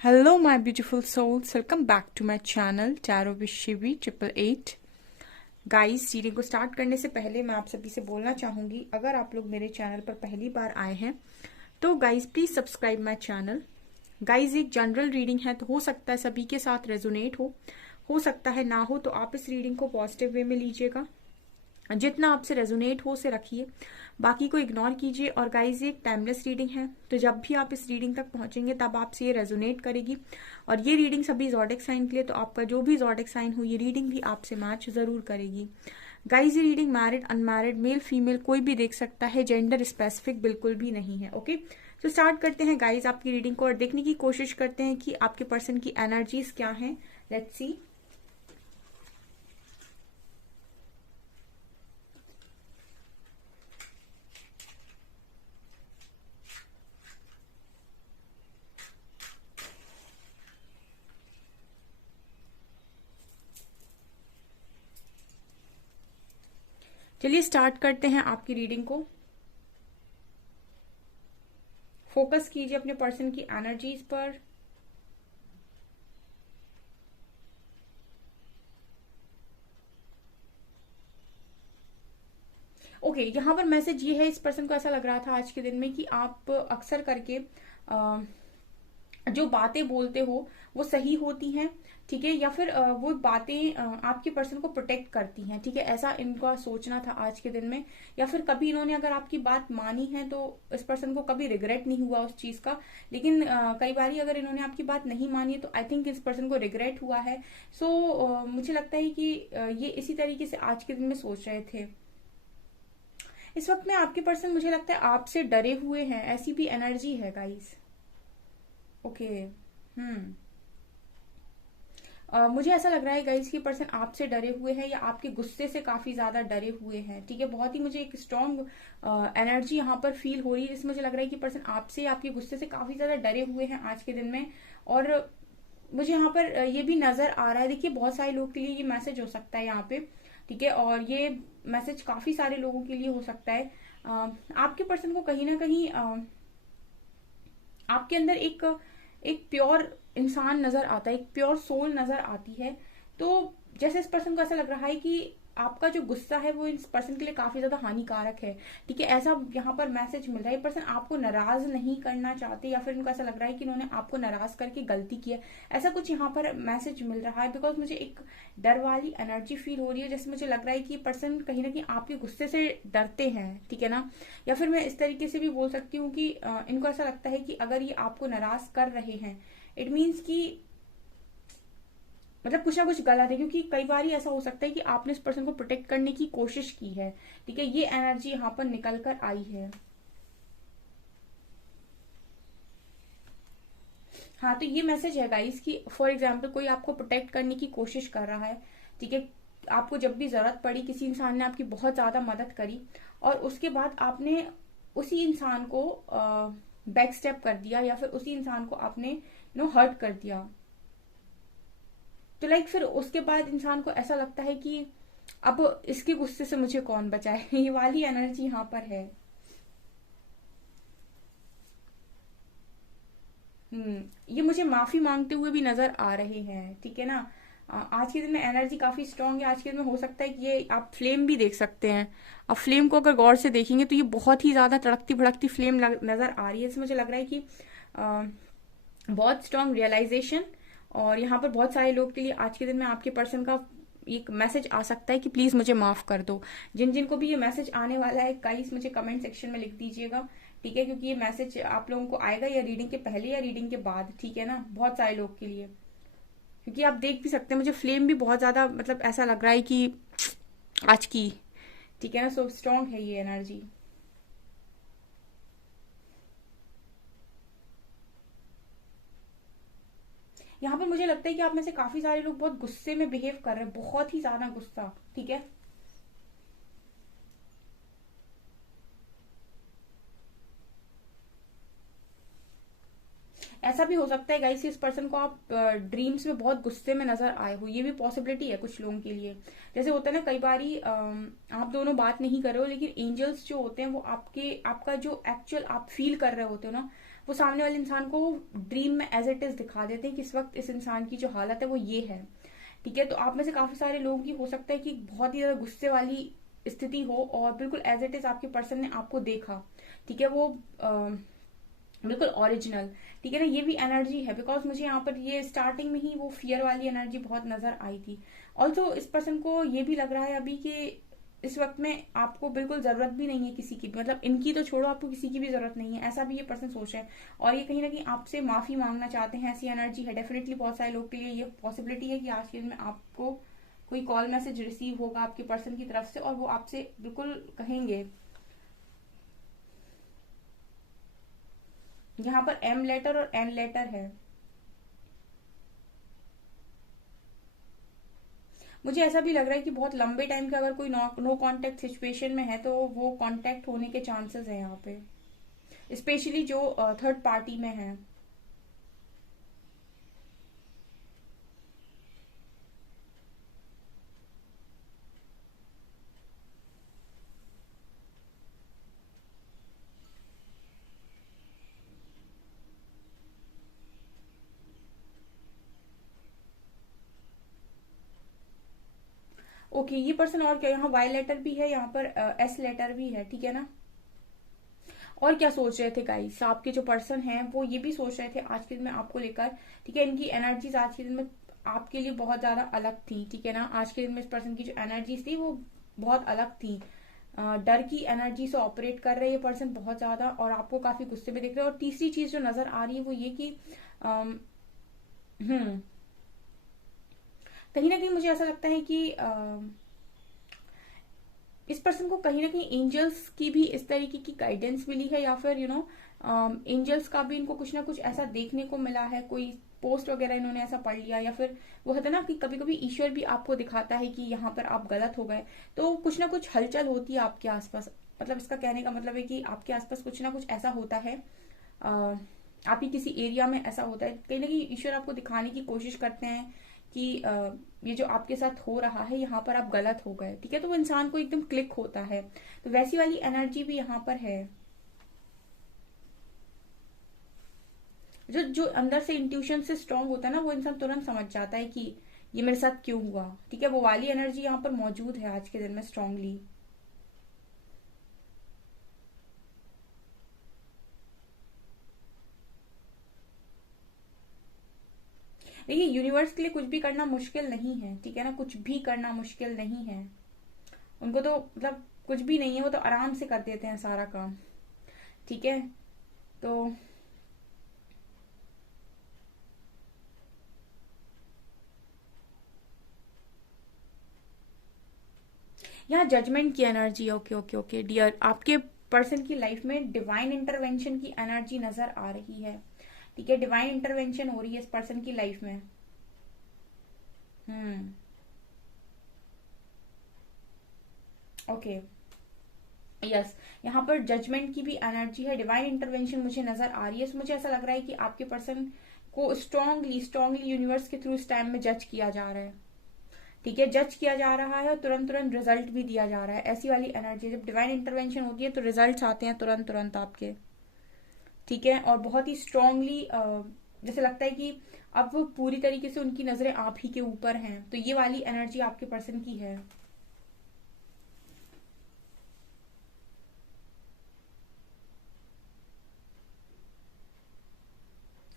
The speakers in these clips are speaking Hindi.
Hello, my beautiful souls. Welcome back to my channel Tarot with Shivi 888. Guys, reading को स्टार्ट करने से पहले मैं आप सभी से बोलना चाहूंगी, अगर आप लोग मेरे चैनल पर पहली बार आए हैं तो guys please subscribe my channel. Guys, एक जनरल रीडिंग है तो हो सकता है सभी के साथ रेजोनेट हो सकता है ना हो, तो आप इस रीडिंग को पॉजिटिव वे में लीजिएगा। जितना आपसे रेजोनेट हो उसे रखिए, बाकी को इग्नोर कीजिए। और गाइज, ये एक टाइमलेस रीडिंग है, तो जब भी आप इस रीडिंग तक पहुंचेंगे तब आपसे ये रेजोनेट करेगी। और ये रीडिंग सभी ज़ोडिक साइन के लिए, तो आपका जो भी ज़ोडिक साइन हो ये रीडिंग भी आपसे मैच जरूर करेगी। गाइज, ये reading married unmarried male female कोई भी देख सकता है, जेंडर स्पेसिफिक बिल्कुल भी नहीं है। ओके, तो स्टार्ट करते हैं गाइज आपकी रीडिंग को और देखने की कोशिश करते हैं कि आपके पर्सन की एनर्जीज क्या है। Let's see. चलिए स्टार्ट करते हैं आपकी रीडिंग को। फोकस कीजिए अपने पर्सन की एनर्जीज पर। ओके, यहाँ पर मैसेज ये है, इस पर्सन को ऐसा लग रहा था आज के दिन में कि आप अक्सर करके जो बातें बोलते हो वो सही होती हैं, ठीक है, या फिर वो बातें आपके पर्सन को प्रोटेक्ट करती हैं, ठीक है, ऐसा इनका सोचना था आज के दिन में। या फिर कभी इन्होंने अगर आपकी बात मानी है तो इस पर्सन को कभी रिग्रेट नहीं हुआ उस चीज का। लेकिन कई बार अगर इन्होंने आपकी बात नहीं मानी है तो आई थिंक इस पर्सन को रिग्रेट हुआ है। सो मुझे लगता है कि ये इसी तरीके से आज के दिन में सोच रहे थे। इस वक्त में आपके पर्सन मुझे लगता है आपसे डरे हुए हैं, ऐसी भी एनर्जी है गाइस। ओके। मुझे ऐसा लग रहा है गाइस कि पर्सन आपसे डरे हुए हैं या आपके गुस्से से काफी ज्यादा डरे हुए हैं, ठीक है। बहुत ही मुझे एक स्ट्रॉन्ग एनर्जी यहाँ पर फील हो रही है, जिसमें मुझे लग रहा है कि पर्सन आपसे आपके गुस्से से काफी ज्यादा डरे हुए हैं आज के दिन में। और मुझे यहाँ पर ये भी नजर आ रहा है, देखिए बहुत सारे लोग के लिए ये मैसेज हो सकता है यहाँ पे, ठीक है, और ये मैसेज काफी सारे लोगों के लिए हो सकता है। आपके पर्सन को कहीं ना कहीं आपके अंदर एक एक प्योर इंसान नजर आता है, एक प्योर सोल नजर आती है। तो जैसे इस पर्सन को ऐसा लग रहा है कि आपका जो गुस्सा है वो इस पर्सन के लिए काफी ज्यादा हानिकारक है, ठीक है, ऐसा यहाँ पर मैसेज मिल रहा है। पर्सन आपको नाराज नहीं करना चाहते, या फिर उनको ऐसा लग रहा है कि इन्होंने आपको नाराज करके गलती की है, ऐसा कुछ यहाँ पर मैसेज मिल रहा है। बिकॉज मुझे एक डर वाली एनर्जी फील हो रही है, जैसे मुझे लग रहा है कि पर्सन कहीं ना कहीं आपके गुस्से से डरते हैं, ठीक है ना। या फिर मैं इस तरीके से भी बोल सकती हूँ कि इनको ऐसा लगता है कि अगर ये आपको नाराज कर रहे हैं इट मीन्स कि मतलब कुछ ना कुछ गलत है, क्योंकि कई बार ऐसा हो सकता है कि आपने इस पर्सन को प्रोटेक्ट करने की कोशिश की है, ठीक है, ये एनर्जी यहाँ पर निकल कर आई है। हाँ, तो ये मैसेज है गाइस कि फॉर एग्जाम्पल कोई आपको प्रोटेक्ट करने की कोशिश कर रहा है, ठीक है, आपको जब भी जरूरत पड़ी किसी इंसान ने आपकी बहुत ज्यादा मदद करी और उसके बाद आपने उसी इंसान को बैक स्टेप कर दिया, या फिर उसी इंसान को आपने हर्ट कर दिया। तो लाइक फिर उसके बाद इंसान को ऐसा लगता है कि अब इसके गुस्से से मुझे कौन बचाए ये वाली एनर्जी यहाँ पर है। ये मुझे माफी मांगते हुए भी नजर आ रहे हैं, ठीक है ना। आज के दिन में एनर्जी काफी स्ट्रांग है। आज के दिन में हो सकता है कि ये आप फ्लेम भी देख सकते हैं। अब फ्लेम को अगर गौर से देखेंगे तो ये बहुत ही ज्यादा तड़कती भड़कती फ्लेम नजर आ रही है। इससे मुझे लग रहा है कि बहुत स्ट्रांग रियलाइजेशन, और यहाँ पर बहुत सारे लोग के लिए आज के दिन में आपके पर्सन का एक मैसेज आ सकता है कि प्लीज मुझे माफ कर दो। जिन जिन को भी ये मैसेज आने वाला है गाइस मुझे कमेंट सेक्शन में लिख दीजिएगा, ठीक है, क्योंकि ये मैसेज आप लोगों को आएगा या रीडिंग के पहले या रीडिंग के बाद, ठीक है ना, बहुत सारे लोग के लिए। क्योंकि आप देख भी सकते हैं मुझे फ्लेम भी बहुत ज्यादा मतलब ऐसा लग रहा है कि आज की, ठीक है ना, सो स्ट्रांग है ये एनर्जी। यहाँ पर मुझे लगता है कि आप में से काफी सारे लोग बहुत गुस्से में बिहेव कर रहे हैं, बहुत ही ज्यादा गुस्सा, ठीक है। ऐसा भी हो सकता है गाइस इस पर्सन को आप ड्रीम्स में बहुत गुस्से में नजर आए हो, ये भी पॉसिबिलिटी है कुछ लोगों के लिए। जैसे होता है ना कई बारी आप दोनों बात नहीं कर रहे हो लेकिन एंजल्स जो होते हैं वो आपका जो एक्चुअल आप फील कर रहे होते हो ना वो सामने वाले इंसान को ड्रीम में एज इट इज दिखा देते हैं कि इस वक्त इस इंसान की जो हालत है वो ये है। ठीक है, तो आप में से काफी सारे लोगों की हो सकता है कि बहुत ही ज्यादा गुस्से वाली स्थिति हो और बिल्कुल एज इट इज आपके पर्सन ने आपको देखा। ठीक है, वो बिल्कुल ओरिजिनल। ठीक है ना, ये भी एनर्जी है, बिकॉज मुझे यहाँ पर ये स्टार्टिंग में ही वो फियर वाली एनर्जी बहुत नजर आई थी। ऑल्सो इस पर्सन को ये भी लग रहा है अभी कि इस वक्त में आपको बिल्कुल जरूरत भी नहीं है किसी की भी, मतलब इनकी तो छोड़ो, आपको किसी की भी जरूरत नहीं है, ऐसा भी ये पर्सन सोच रहा है। और ये कहीं ना कहीं आपसे माफी मांगना चाहते हैं, ऐसी एनर्जी है। डेफिनेटली बहुत सारे लोग के लिए ये पॉसिबिलिटी है कि आज के दिन में आपको कोई कॉल मैसेज रिसीव होगा आपके पर्सन की तरफ से और वो आपसे बिल्कुल कहेंगे। यहाँ पर एम लेटर और एन लेटर है। मुझे ऐसा भी लग रहा है कि बहुत लंबे टाइम का अगर कोई नो कांटेक्ट सिचुएशन में है तो वो कांटेक्ट होने के चांसेस हैं यहाँ पे, स्पेशली जो थर्ड पार्टी में है। ओके, ये पर्सन और क्या, यहाँ वाई लेटर भी है, यहाँ पर एस लेटर भी है। ठीक है ना, और क्या सोच रहे थे गाइस, आपके जो पर्सन हैं वो ये भी सोच रहे थे आज के दिन में आपको लेकर। ठीक है, इनकी एनर्जीज आज के दिन में आपके लिए बहुत ज्यादा अलग थी। ठीक है ना, आज के दिन में इस पर्सन की जो एनर्जीज थी वो बहुत अलग थी। डर की एनर्जी से ऑपरेट कर रहे हैं ये पर्सन बहुत ज्यादा, और आपको काफी गुस्से में देख रहे हैं। और तीसरी चीज जो नजर आ रही है वो ये कि हम्म कहीं ना कहीं मुझे ऐसा लगता है कि इस पर्सन को कहीं ना कहीं एंजल्स की भी इस तरीके की गाइडेंस मिली है, या फिर एंजल्स का भी इनको कुछ ना कुछ ऐसा देखने को मिला है, कोई पोस्ट वगैरह इन्होंने ऐसा पढ़ लिया, या फिर वो होता है ना कि कभी कभी ईश्वर भी आपको दिखाता है कि यहाँ पर आप गलत हो गए, तो कुछ ना कुछ हलचल होती है आपके आसपास। मतलब इसका कहने का मतलब है कि आपके आसपास कुछ ना कुछ ऐसा होता है, आपकी किसी एरिया में ऐसा होता है, कहीं ना कहीं ईश्वर आपको दिखाने की कोशिश करते हैं कि ये जो आपके साथ हो रहा है यहाँ पर आप गलत हो गए। ठीक है, तो वो इंसान को एकदम क्लिक होता है, तो वैसी वाली एनर्जी भी यहाँ पर है। जो जो अंदर से इंट्यूशन से स्ट्रांग होता है ना, वो इंसान तुरंत समझ जाता है कि ये मेरे साथ क्यों हुआ। ठीक है, वो वाली एनर्जी यहाँ पर मौजूद है आज के दिन में स्ट्रांगली। देखिए, यूनिवर्स के लिए कुछ भी करना मुश्किल नहीं है। ठीक है ना, कुछ भी करना मुश्किल नहीं है, उनको तो मतलब कुछ भी नहीं है, वो तो आराम से कर देते हैं सारा काम। ठीक है, तो यहाँ जजमेंट की energy. Okay okay okay dear, आपके पर्सन की लाइफ में डिवाइन इंटरवेंशन की एनर्जी नजर आ रही है। ठीक है, डिवाइन इंटरवेंशन हो रही है इस पर्सन की लाइफ में। ओके, यस, यहाँ पर जजमेंट की भी एनर्जी है, डिवाइन इंटरवेंशन मुझे नजर आ रही है। मुझे ऐसा लग रहा है कि आपके पर्सन को स्ट्रांगली स्ट्रांगली यूनिवर्स के थ्रू इस टाइम में जज किया जा रहा है। ठीक है, जज किया जा रहा है और तुरंत तुरंत रिजल्ट भी दिया जा रहा है। ऐसी वाली एनर्जी, जब डिवाइन इंटरवेंशन होती है तो रिजल्ट्स आते हैं तुरंत तुरंत आपके। ठीक है, और बहुत ही स्ट्रांगली जैसे लगता है कि अब वो पूरी तरीके से उनकी नजरें आप ही के ऊपर हैं, तो ये वाली एनर्जी आपके पर्सन की है।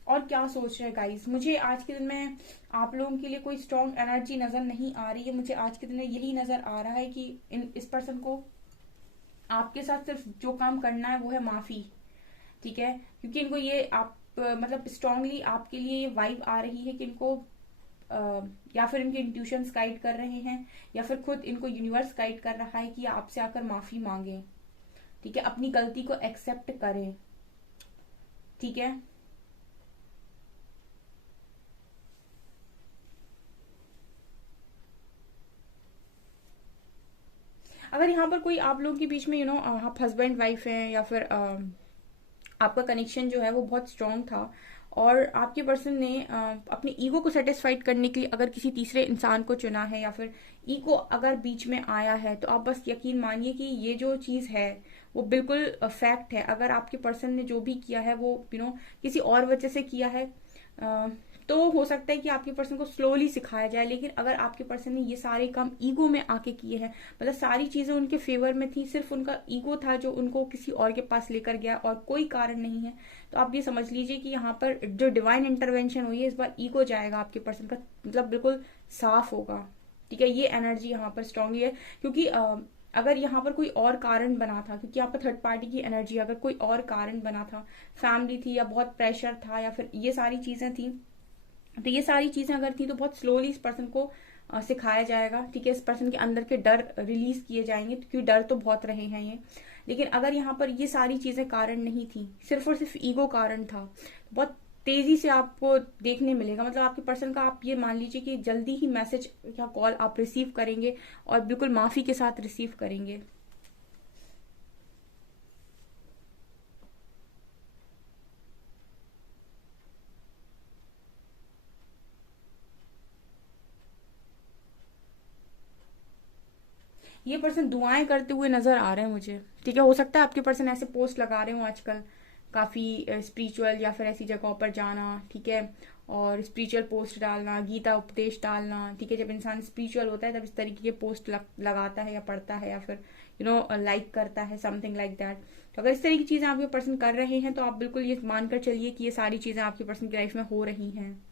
और क्या सोच रहे हैं गाइस, मुझे आज के दिन में आप लोगों के लिए कोई स्ट्रांग एनर्जी नजर नहीं आ रही है। मुझे आज के दिन में यही नजर आ रहा है कि इस पर्सन को आपके साथ सिर्फ जो काम करना है वो है माफी। ठीक है, क्योंकि इनको ये आप मतलब स्ट्रांगली आपके लिए ये वाइब आ रही है कि इनको या फिर इनके इंट्यूशंस गाइड कर रहे हैं, या फिर खुद इनको यूनिवर्स गाइड कर रहा है कि आपसे आकर माफी मांगे। ठीक है, अपनी गलती को एक्सेप्ट करें। ठीक है, अगर यहाँ पर कोई आप लोगों के बीच में आप हस्बैंड वाइफ हैं, या फिर आपका कनेक्शन जो है वो बहुत स्ट्रांग था, और आपके पर्सन ने अपने ईगो को सेटिस्फाइड करने के लिए अगर किसी तीसरे इंसान को चुना है, या फिर ईगो अगर बीच में आया है, तो आप बस यकीन मानिए कि ये जो चीज है वो बिल्कुल फैक्ट है। अगर आपके पर्सन ने जो भी किया है वो किसी और वजह से किया है, तो हो सकता है कि आपके पर्सन को स्लोली सिखाया जाए। लेकिन अगर आपके पर्सन ने ये सारे काम ईगो में आके किए हैं, मतलब सारी चीजें उनके फेवर में थी, सिर्फ उनका ईगो था जो उनको किसी और के पास लेकर गया और कोई कारण नहीं है, तो आप ये समझ लीजिए कि यहाँ पर जो डिवाइन इंटरवेंशन हुई है, इस बार ईगो जाएगा आपके पर्सन का, मतलब बिल्कुल साफ होगा। ठीक है, ये एनर्जी यहाँ पर स्ट्रांगली है। क्योंकि अगर यहाँ पर कोई और कारण बना था, क्योंकि यहाँ पर थर्ड पार्टी की एनर्जी, अगर कोई और कारण बना था, फैमिली थी या बहुत प्रेशर था या फिर ये सारी चीजें थी, तो ये सारी चीजें अगर थी तो बहुत स्लोली इस पर्सन को सिखाया जाएगा। ठीक है, इस पर्सन के अंदर के डर रिलीज किए जाएंगे, क्योंकि डर तो बहुत रहे हैं ये। लेकिन अगर यहाँ पर ये सारी चीजें कारण नहीं थी, सिर्फ और सिर्फ ईगो कारण था, तो बहुत तेजी से आपको देखने मिलेगा, मतलब आपके पर्सन का, आप ये मान लीजिए कि जल्दी ही मैसेज या कॉल आप रिसीव करेंगे और बिल्कुल माफी के साथ रिसीव करेंगे। ये पर्सन दुआएं करते हुए नजर आ रहे हैं मुझे। ठीक है, हो सकता है आपके पर्सन ऐसे पोस्ट लगा रहे हो आजकल, काफी स्पिरिचुअल या फिर ऐसी जगहों पर जाना। ठीक है, और स्पिरिचुअल पोस्ट डालना, गीता उपदेश डालना। ठीक है, जब इंसान स्पिरिचुअल होता है तब इस तरीके के पोस्ट लगाता है या पढ़ता है या फिर लाइक करता है, समथिंग लाइक दैट। तो अगर इस तरह की चीजें आपके पर्सन कर रहे हैं तो आप बिल्कुल ये मानकर चलिए कि ये सारी चीजें आपके पर्सन की लाइफ में हो रही हैं।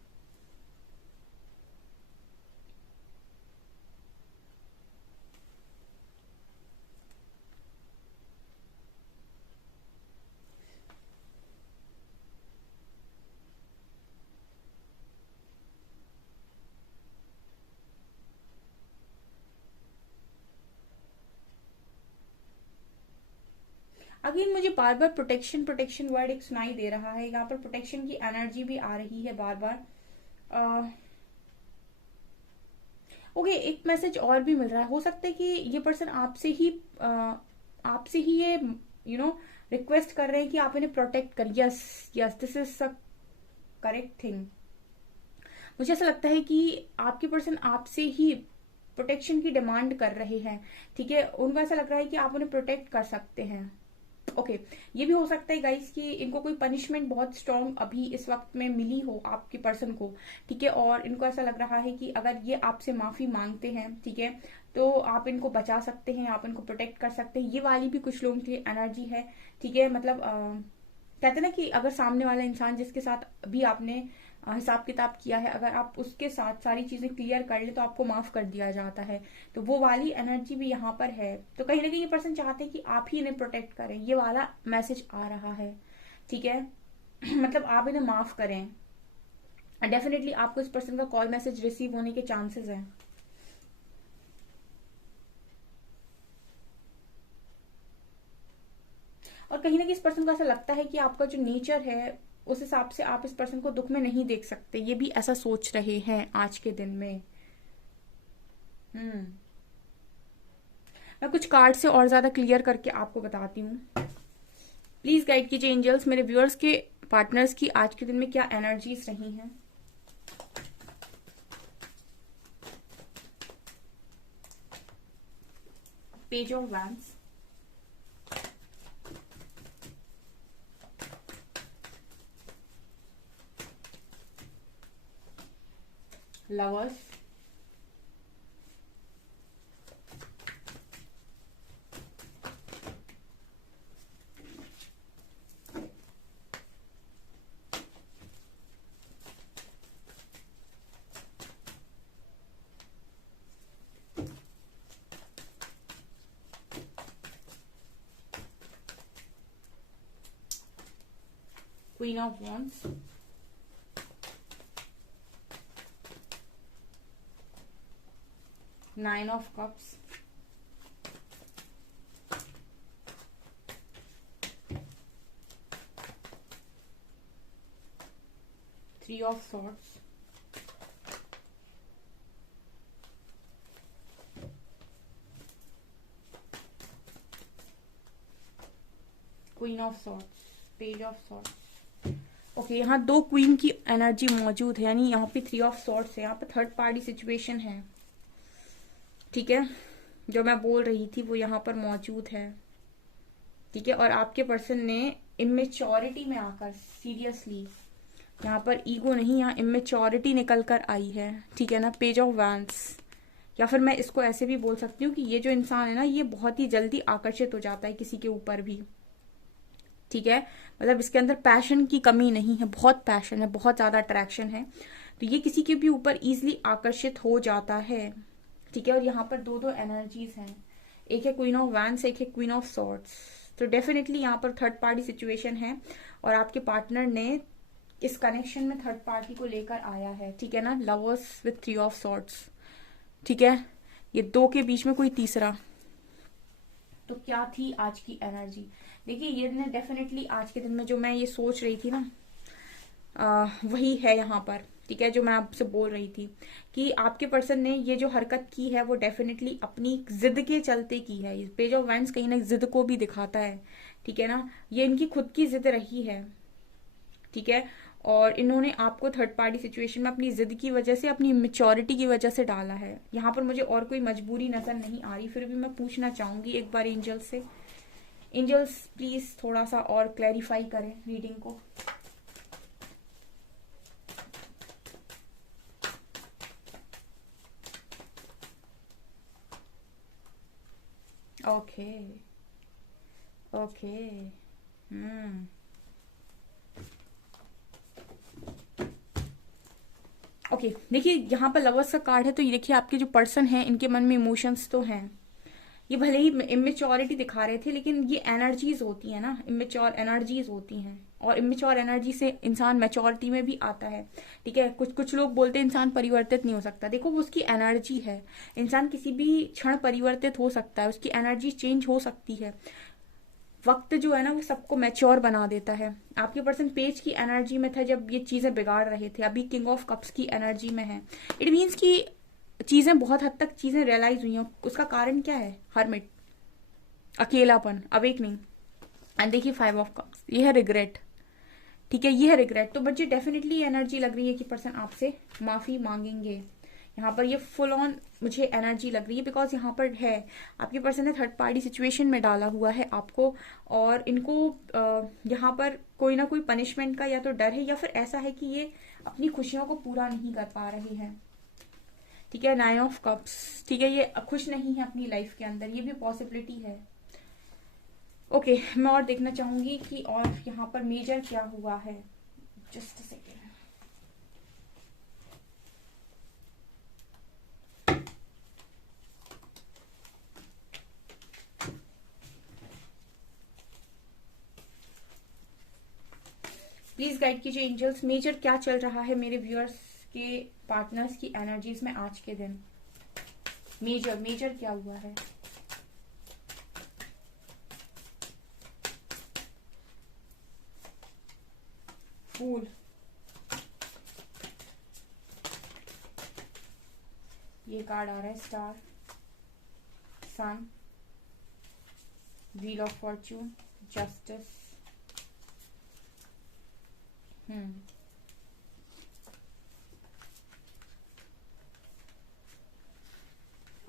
अगेन मुझे बार बार प्रोटेक्शन प्रोटेक्शन वर्ड एक सुनाई दे रहा है। यहाँ पर प्रोटेक्शन की एनर्जी भी आ रही है बार बार। ओके, एक मैसेज और भी मिल रहा है। हो सकता है कि ये पर्सन आपसे ही ये रिक्वेस्ट कर रहे हैं कि आप इन्हें प्रोटेक्ट करें। Yes yes, this is the correct thing. मुझे ऐसा लगता है कि आपके पर्सन आपसे ही प्रोटेक्शन की डिमांड कर रहे हैं। ठीक है, उनको ऐसा लग रहा है कि आप उन्हें प्रोटेक्ट कर सकते हैं। ओके, ये भी हो सकता है गाइस कि इनको कोई पनिशमेंट बहुत स्ट्रॉन्ग अभी इस वक्त में मिली हो आपके पर्सन को। ठीक है, और इनको ऐसा लग रहा है कि अगर ये आपसे माफी मांगते हैं, ठीक है, तो आप इनको बचा सकते हैं, आप इनको प्रोटेक्ट कर सकते हैं। ये वाली भी कुछ लोगों की एनर्जी है। ठीक है, मतलब कहते हैं ना कि अगर सामने वाला इंसान जिसके साथ अभी आपने हिसाब किताब किया है, अगर आप उसके साथ सारी चीजें क्लियर कर ले तो आपको माफ कर दिया जाता है। तो वो वाली एनर्जी भी यहाँ पर है। तो कहीं ना कहीं ये पर्सन चाहते हैं कि आप ही इन्हें प्रोटेक्ट करें, ये वाला मैसेज आ रहा है। ठीक है मतलब आप इन्हें माफ करें। डेफिनेटली आपको इस पर्सन का कॉल मैसेज रिसीव होने के चांसेस हैं। और कहीं ना कहीं इस पर्सन को ऐसा लगता है कि आपका जो नेचर है उस हिसाब से आप इस पर्सन को दुख में नहीं देख सकते, ये भी ऐसा सोच रहे हैं आज के दिन में। मैं कुछ कार्ड से और ज्यादा क्लियर करके आपको बताती हूँ। प्लीज गाइड कीजिए एंजल्स, मेरे व्यूअर्स के पार्टनर्स की आज के दिन में क्या एनर्जीज रही हैं। Page of wands, lovers, queen of wands, nine of cups, three of swords, queen of swords, page of swords. Okay, यहाँ दो क्वीन की एनर्जी मौजूद है, यानी यहाँ पे थ्री ऑफ सॉर्ड्स है, यहाँ पे थर्ड पार्टी सिचुएशन है। ठीक है, जो मैं बोल रही थी वो यहाँ पर मौजूद है। ठीक है। और आपके पर्सन ने इमेच्योरिटी में आकर, सीरियसली यहाँ पर ईगो नहीं, यहाँ इमेच्योरिटी निकल कर आई है, ठीक है ना। पेज ऑफ वैंड्स, या फिर मैं इसको ऐसे भी बोल सकती हूँ कि ये जो इंसान है ना, ये बहुत ही जल्दी आकर्षित हो जाता है किसी के ऊपर भी, ठीक है। मतलब इसके अंदर पैशन की कमी नहीं है, बहुत पैशन है, बहुत ज्यादा अट्रैक्शन है, तो ये किसी के भी ऊपर इजिली आकर्षित हो जाता है, ठीक है। और यहाँ पर दो दो एनर्जीज हैं, एक है क्वीन ऑफ वैंड्स, एक है क्वीन ऑफ सॉर्ड्स। तो डेफिनेटली यहाँ पर थर्ड पार्टी सिचुएशन है और आपके पार्टनर ने इस कनेक्शन में थर्ड पार्टी को लेकर आया है, ठीक है ना। Lovers with three of swords, ठीक है। ये दो के बीच में कोई तीसरा। तो क्या थी आज की एनर्जी? देखिए ये ने डेफिनेटली आज के दिन में जो मैं ये सोच रही थी ना, वही है यहाँ पर, ठीक है। जो मैं आपसे बोल रही थी कि आपके पर्सन ने ये जो हरकत की है वो डेफिनेटली अपनी जिद के चलते की है। पेज ऑफ वैंड्स कहीं ना जिद को भी दिखाता है, ठीक है ना। ये इनकी खुद की जिद रही है, ठीक है। और इन्होंने आपको थर्ड पार्टी सिचुएशन में अपनी जिद की वजह से, अपनी मेच्योरिटी की वजह से डाला है। यहाँ पर मुझे और कोई मजबूरी नजर नहीं आ रही, फिर भी मैं पूछना चाहूंगी एक बार एंजल्स से। एंजल्स प्लीज थोड़ा सा और क्लैरिफाई करें रीडिंग को। ओके ओके, ओके देखिए यहाँ पर लवर्स का कार्ड है, तो ये देखिए आपके जो पर्सन है इनके मन में इमोशंस तो हैं। ये भले ही इमेच्योरिटी दिखा रहे थे, लेकिन ये एनर्जीज होती है ना, इमेच्योर एनर्जीज होती हैं, और इमेच्योर एनर्जी से इंसान मैच्योरिटी में भी आता है, ठीक है। कुछ कुछ लोग बोलते हैं इंसान परिवर्तित नहीं हो सकता, देखो वो उसकी एनर्जी है। इंसान किसी भी क्षण परिवर्तित हो सकता है, उसकी एनर्जी चेंज हो सकती है। वक्त जो है ना वो सबको मैच्योर बना देता है। आपके पर्सन पेज की एनर्जी में था जब ये चीजें बिगाड़ रहे थे, अभी किंग ऑफ कप्स की एनर्जी में है। इट मीन्स कि चीजें बहुत हद तक चीजें रियलाइज हुई हैं। उसका कारण क्या है? हर्मिट, अकेलापन, अवेकनिंग। एंड देखिए फाइव ऑफ कप्स, ये है रिग्रेट, ठीक है, ये है रिग्रेट। तो बच्चे डेफिनेटली एनर्जी लग रही है कि पर्सन आपसे माफी मांगेंगे। यहाँ पर ये फुल ऑन मुझे एनर्जी लग रही है, बिकॉज यहाँ पर है आपके पर्सन ने थर्ड पार्टी सिचुएशन में डाला हुआ है आपको, और इनको यहाँ पर कोई ना कोई पनिशमेंट का या तो डर है, या फिर ऐसा है कि ये अपनी खुशियों को पूरा नहीं कर पा रहे हैं, ठीक है। नाइन ऑफ कप्स, ठीक है, ये खुश नहीं है अपनी लाइफ के अंदर, ये भी पॉसिबिलिटी है। ओके मैं और देखना चाहूंगी कि और यहाँ पर मेजर क्या हुआ है। Just second. प्लीज गाइड कीजिए एंजल्स, मेजर क्या चल रहा है मेरे व्यूअर्स के पार्टनर्स की एनर्जीज में आज के दिन। मेजर मेजर क्या हुआ है? फूल, ये कार्ड आ रहा है star, sun, wheel of fortune, justice.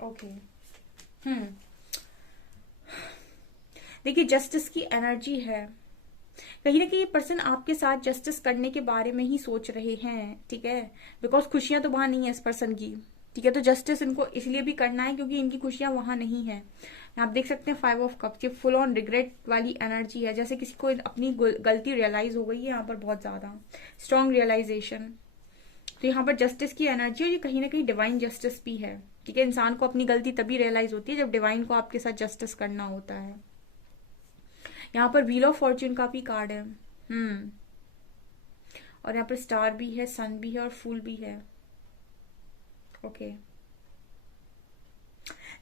Okay देखिए जस्टिस की एनर्जी है, कहीं ना कहीं ये पर्सन आपके साथ जस्टिस करने के बारे में ही सोच रहे हैं, ठीक है। बिकॉज खुशियां तो वहां नहीं है इस पर्सन की, ठीक है। तो जस्टिस इनको इसलिए भी करना है क्योंकि इनकी खुशियां वहां नहीं है। आप देख सकते हैं फाइव ऑफ कप्स, ये फुल ऑन रिग्रेट वाली एनर्जी है, जैसे किसी को अपनी गलती रियलाइज हो गई है यहाँ पर, बहुत ज्यादा स्ट्रॉन्ग रियलाइजेशन। तो यहाँ पर जस्टिस की एनर्जी है, ये कहीं ना कहीं डिवाइन जस्टिस भी है, ठीक है। इंसान को अपनी गलती तभी रियलाइज होती है जब डिवाइन को आपके साथ जस्टिस करना होता है। यहाँ पर व्हील ऑफ फॉर्च्यून का भी कार्ड है, और यहाँ पर स्टार भी है, सन भी है और फूल भी है। ओके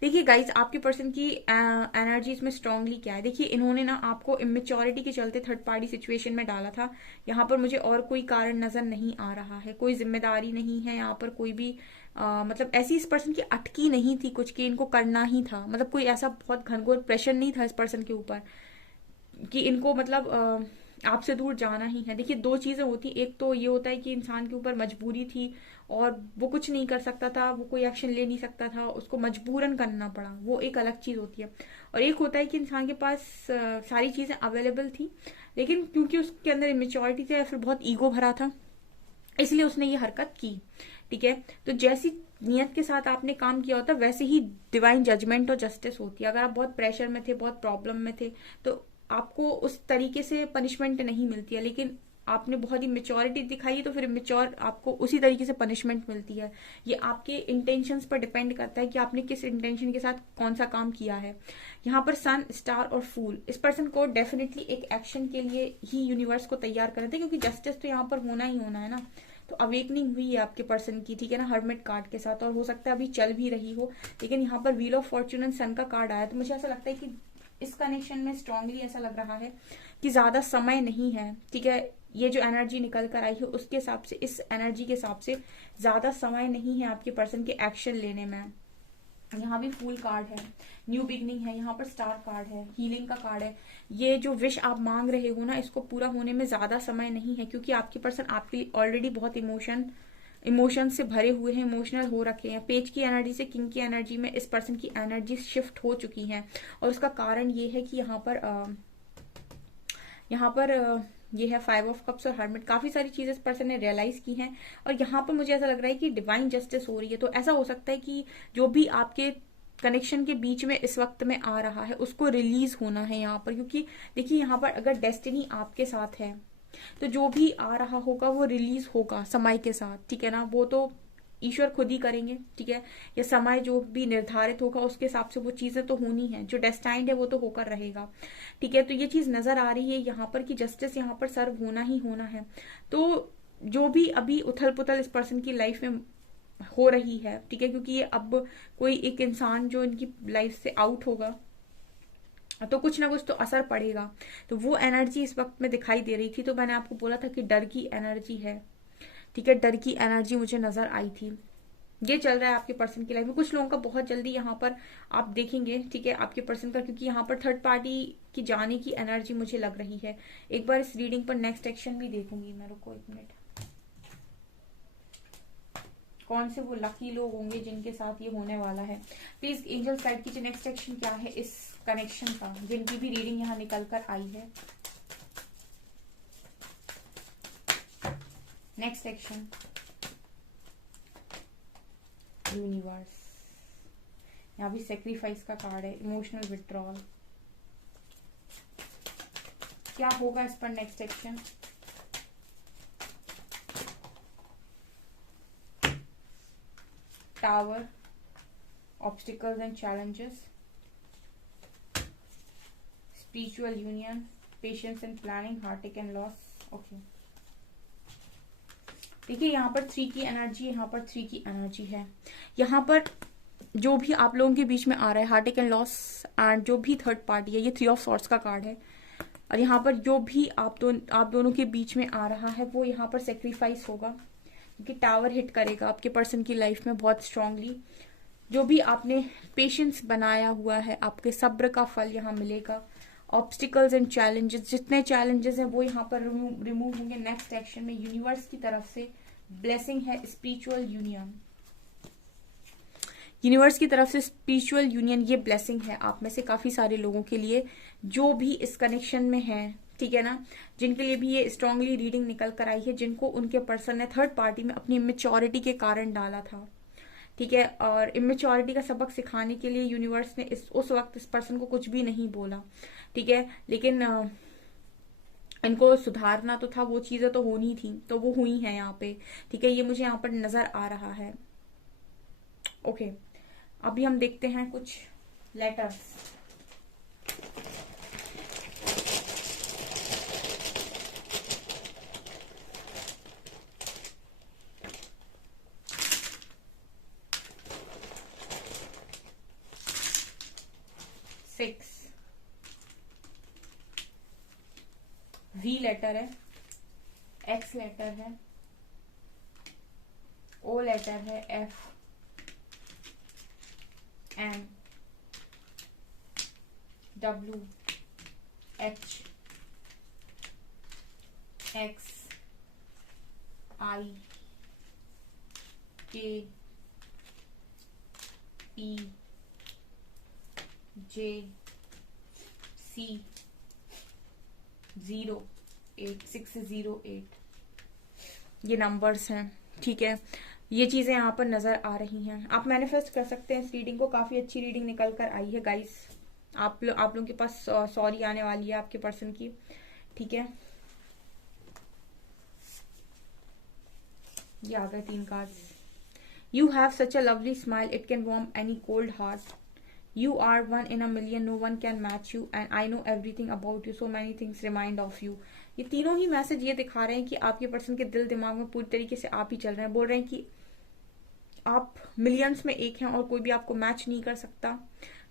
देखिए गाइज आपके पर्सन की एनर्जीज में स्ट्रांगली क्या है। देखिए इन्होंने ना आपको इमेच्योरिटी के चलते थर्ड पार्टी सिचुएशन में डाला था। यहाँ पर मुझे और कोई कारण नजर नहीं आ रहा है, कोई जिम्मेदारी नहीं है यहाँ पर, कोई भी मतलब ऐसी इस पर्सन की अटकी नहीं थी कुछ कि इनको करना ही था। मतलब कोई ऐसा बहुत घनघोर प्रेशर नहीं था इस पर्सन के ऊपर कि इनको मतलब आपसे दूर जाना ही है। देखिए दो चीजें होती, एक तो ये होता है कि इंसान के ऊपर मजबूरी थी और वो कुछ नहीं कर सकता था, वो कोई एक्शन ले नहीं सकता था, उसको मजबूरन करना पड़ा, वो एक अलग चीज होती है। और एक होता है कि इंसान के पास सारी चीजें अवेलेबल थी, लेकिन क्योंकि उसके अंदर इमेच्योरिटी थी या फिर बहुत ईगो भरा था, इसलिए उसने ये हरकत की। ठीक है, तो जैसी नियत के साथ आपने काम किया होता वैसे ही डिवाइन जजमेंट और जस्टिस होती है। अगर आप बहुत प्रेशर में थे, बहुत प्रॉब्लम में थे, तो आपको उस तरीके से पनिशमेंट नहीं मिलती है, लेकिन आपने बहुत ही मेच्योरिटी दिखाई तो फिर मेच्योर आपको उसी तरीके से पनिशमेंट मिलती है। ये आपके इंटेंशंस पर डिपेंड करता है कि आपने किस इंटेंशन के साथ कौन सा काम किया है। यहाँ पर सन, स्टार और फूल इस पर्सन को डेफिनेटली एक एक्शन के लिए ही यूनिवर्स को तैयार कर रहे थे, क्योंकि जस्टिस तो यहाँ पर होना ही होना है ना। तो अवेकनिंग हुई है आपके पर्सन की, ठीक है ना, हर्मिट कार्ड के साथ, और हो सकता है अभी चल भी रही हो। लेकिन यहाँ पर व्हील ऑफ फॉर्च्यून एंड सन का कार्ड आया, तो मुझे ऐसा लगता है कि इस कनेक्शन में स्ट्रांगली ऐसा लग रहा है कि ज्यादा समय नहीं है। ठीक है, ये जो एनर्जी निकल कर आई है उसके हिसाब से, इस एनर्जी के हिसाब से ज्यादा समय नहीं है आपके पर्सन के एक्शन लेने में। यहाँ भी फूल कार्ड है, न्यू बिगनिंग है, यहाँ पर स्टार कार्ड है, हीलिंग का कार्ड है। ये जो विश आप मांग रहे हो ना, इसको पूरा होने में ज्यादा समय नहीं है, क्योंकि आपके पर्सन आपके ऑलरेडी बहुत इमोशन से भरे हुए हैं, इमोशनल हो रखे हैं। पेज की एनर्जी से किंग की एनर्जी में इस पर्सन की एनर्जी शिफ्ट हो चुकी है, और उसका कारण ये है कि यहाँ पर ये है 5 ऑफ कप्स और हर्मिट। काफी सारी चीजें इस पर्सन ने रियलाइज की हैं, और यहाँ पर मुझे ऐसा लग रहा है कि डिवाइन जस्टिस हो रही है। तो ऐसा हो सकता है कि जो भी आपके कनेक्शन के बीच में इस वक्त में आ रहा है उसको रिलीज होना है यहाँ पर, क्योंकि देखिए यहाँ पर अगर डेस्टिनी आपके साथ है तो जो भी आ रहा होगा वो रिलीज होगा समय के साथ। ठीक है ना, वो तो ईश्वर खुद ही करेंगे। ठीक है, ये समय जो भी निर्धारित होगा उसके हिसाब से वो चीजें तो होनी है, जो डेस्टाइंड है वो तो होकर रहेगा। ठीक है, तो ये चीज नजर आ रही है यहाँ पर कि जस्टिस यहाँ पर सर्व होना ही होना है। तो जो भी अभी उथल पुथल इस पर्सन की लाइफ में हो रही है, ठीक है, क्योंकि ये अब कोई एक इंसान जो इनकी लाइफ से आउट होगा तो कुछ ना कुछ तो असर पड़ेगा। तो वो एनर्जी इस वक्त में दिखाई दे रही थी। तो मैंने आपको बोला था कि डर की एनर्जी है। ठीक है, डर की एनर्जी मुझे नजर आई थी। ये चल रहा है आपके पर्सन की लाइफ में। कुछ लोगों का बहुत जल्दी यहाँ पर आप देखेंगे, ठीक है, आपके पर्सन का, क्योंकि यहाँ पर थर्ड पार्टी की जाने की एनर्जी मुझे लग रही है। एक बार इस रीडिंग पर नेक्स्ट एक्शन भी देखूंगी मैं। रुको एक मिनट, कौन से वो लकी लोग होंगे जिनके साथ ये होने वाला है। प्लीज एंजल गाइड कीजिए नेक्स्ट एक्शन क्या है इस कनेक्शन का, जिनकी भी रीडिंग यहाँ निकल कर आई है। Next action universe. यहाँ भी सेक्रीफाइस का कार्ड है, इमोशनल विड्रॉल। क्या होगा इस पर next action. Tower, obstacles and challenges, spiritual union, patience and planning, heartache and loss. Okay, देखिए यहाँ पर 3 की एनर्जी, यहाँ पर 3 की एनर्जी है। यहाँ पर जो भी आप लोगों के बीच में आ रहा है, हार्टटेक एंड लॉस, एंड जो भी थर्ड पार्टी है, ये 3 ऑफ सॉर्ड्स का कार्ड है। और यहाँ पर जो भी आप दोनों के बीच में आ रहा है वो यहाँ पर सेक्रीफाइस होगा, क्योंकि टावर हिट करेगा आपके पर्सन की लाइफ में बहुत स्ट्रांगली। जो भी आपने पेशेंस बनाया हुआ है, आपके सब्र का फल यहाँ मिलेगा। ऑब्स्टिकल्स एंड चैलेंजेस, जितने चैलेंजेस हैं वो यहाँ पर रिमूव होंगे नेक्स्ट एक्शन में। यूनिवर्स की तरफ से ब्लेसिंग है, स्पिरिचुअल यूनियन। यूनिवर्स की तरफ से स्पिरिचुअल यूनियन, ये ब्लेसिंग है आप में से काफी सारे लोगों के लिए जो भी इस कनेक्शन में है। ठीक है ना, जिनके लिए भी ये स्ट्रांगली रीडिंग निकल कर आई है, जिनको उनके पर्सन ने थर्ड पार्टी में अपनी इमेच्योरिटी के कारण डाला था। ठीक है, और इमेच्योरिटी का सबक सिखाने के लिए यूनिवर्स ने उस वक्त इस पर्सन को कुछ भी नहीं बोला। ठीक है, लेकिन इनको सुधारना तो था, वो चीजें तो होनी थी, तो वो हुई है यहाँ पे। ठीक है, ये मुझे यहाँ पर नजर आ रहा है। ओके, अभी हम देखते हैं कुछ लेटर्स। सिक्स, वी लेटर है, एक्स लेटर है, ओ लेटर है, F, M, W, H, X, I, K, P, जे, 608 ये नंबर्स हैं, ठीक है। ये चीजें यहाँ पर नजर आ रही हैं। आप मैनिफेस्ट कर सकते हैं इस रीडिंग को। काफी अच्छी रीडिंग निकल कर आई है गाइस। आप लोगों के पास सॉरी आने वाली है आपके पर्सन की, ठीक है। ये आ गए 3 cards. You have such a lovely smile, it can warm any cold heart. You are one in a million, no one can match you, and I know everything about you. So many things remind of you. ये तीनों ही मैसेज ये दिखा रहे हैं कि आपके पर्सन के दिल दिमाग में पूरी तरीके से आप ही चल रहे हैं। बोल रहे हैं कि आप मिलियंस में एक हैं और कोई भी आपको मैच नहीं कर सकता।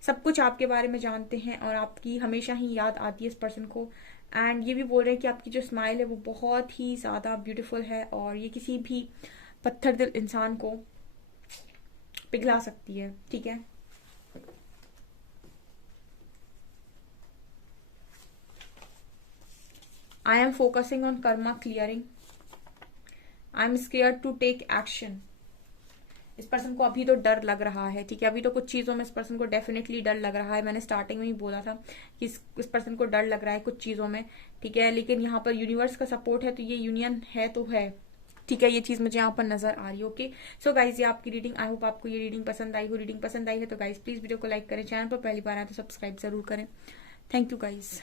सब कुछ आपके बारे में जानते हैं और आपकी हमेशा ही याद आती है इस पर्सन को। एंड ये भी बोल रहे हैं कि आपकी जो स्माइल है वो बहुत ही ज्यादा ब्यूटीफुल है और ये किसी भी पत्थर दिल इंसान को पिघला सकती है, ठीक है। I am focusing on karma clearing. I am scared to take action. इस पर्सन को अभी तो डर लग रहा है, ठीक है। अभी तो कुछ चीजों में इस पर्सन को डेफिनेटली डर लग रहा है। मैंने स्टार्टिंग में ही बोला था कि इस पर्सन को डर लग रहा है कुछ चीजों में, ठीक है। लेकिन यहाँ पर यूनिवर्स का सपोर्ट है तो ये यूनियन है तो है, ठीक है। ये चीज मुझे यहाँ पर नजर आ रही है, ओके। सो गाइज ये आपकी रीडिंग। आई होप आपको ये रीडिंग पसंद आई हो। रीडिंग पसंद आई है तो गाइज प्लीज वीडियो को लाइक करें, चैनल पर पहली बार आए तो सब्सक्राइब जरूर करें। Thank you guys.